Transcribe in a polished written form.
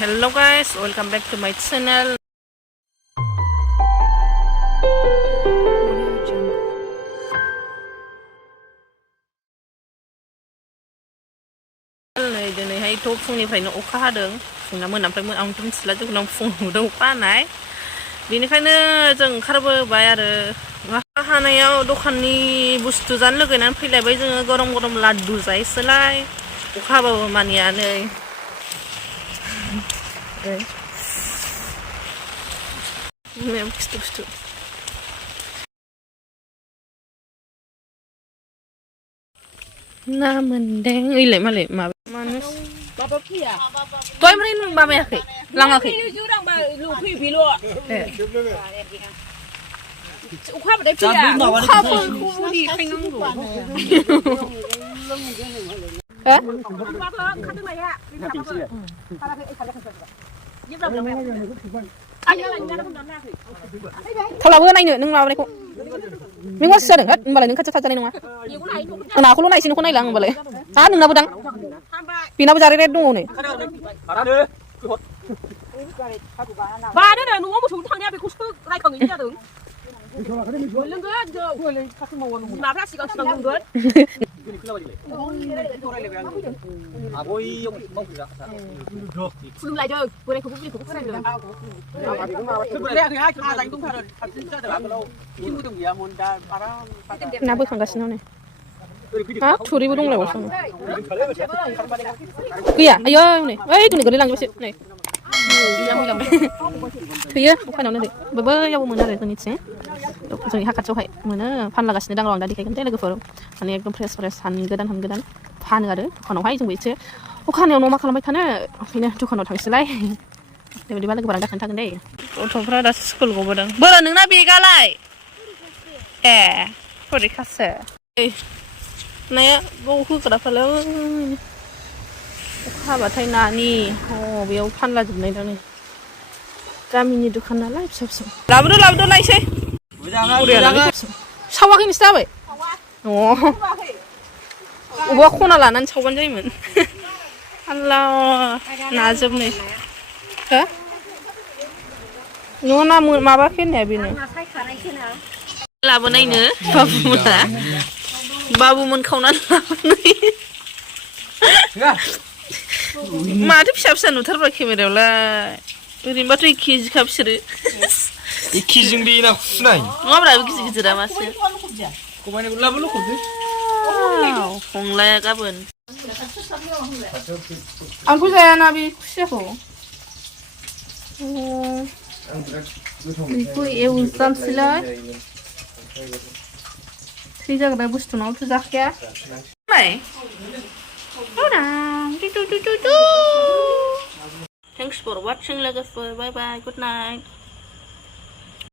Hello guys, welcome back to my channel. Này giờ này hay thốt fुंनिफ्रायनो अखा हादों फुंना मोनानिफ्राय आंथ' मिथिला जोंनाव फुं नुदों अखा हानाय बेनिखायनो जों ओंखारबोबाय आरो अखा हानायाव दखाननि बुस्थु जानो लुगैनानै फैलायबाय जोङो गरम गरम लाड्डु जायोसोलाय अखा हाबाबो मानिया नै खिथु ना मोनदों ओइलाय मालाय माबा मानो दहाय ओमफ्राय नों माबायाखै लाङाखै थालाबो नायनो नों माबानायखौ नों मासि जादों होनबालाय नों खाथियाव थाजानाय नङा नाखौल' नायसै नोंखौ नायला आं होनबालाय नोंनाबो दां बेनाबो जारेद दङ नै बानो न'आव मोसौ थांनाया बेखौसो रायखांहैनाय जादों मोनलोंगोन जौ बिमाफ्रा सिगां लोंगोन खुलुमलायदों बोरायखौबो बुरैखौबो फोरायदों ना बोखांगासिनो नै थुरिबो दंलायबावसो गैया आयौ नै ओइ दुनि गोलैलांजोबसै नै थैयो दखानावनो नै बैयावबो मोनो आरो जोंनिथिं जोंनि हा खाथियावहाय मोनो फानलागासिनो दां आं दा देखायगोन दे लोगोफोर माने एकदम फ्रेस हान गोदान फानो आरो दखानावहाय जोंबो एसे अखा हानायाव मा खालामबाय थानो ओंखायनो दखानाव थांसैलाय बेबायदिबा लोगोफोरा दा खोन्थागोन दे गथ'फ्रा दासो स्कुल गबोदों बोरो नोंना बेगालाय ए फरिखासो नाया बाव होग्राफ्रालाय अखा हाबाथाय नानि बेयाव फानलाजोबनाय दं नै गामिनि दखान नालाय फिसा फिसा लाबोदो नायसै सावाखै नोंसोर जाबाय अबेबा खना लानानै सावबानो जायोमोन आल्ला नाजोब नै हो न'आव ना माबाखै होननाया बेनो लाबोनायनो बाबुमोन खावनानै लाबोनाय माथो फिसा फिसा नुथारबा केमेरायावलाय ओरैनोबाथ' 1 केजिखा बिसोरो 1 केजिजों बे नाखौ सुनाय नङाब्रा गिदिर गिदिरा मासो हमलाया गाबोन आंथ' जायाना बे खुसियाखौ बेखौ एवजामसैलाय थै जाग्रा बुस्थु नावथ' जाखाया Thanks for watching, logofer. Bye bye. Good night.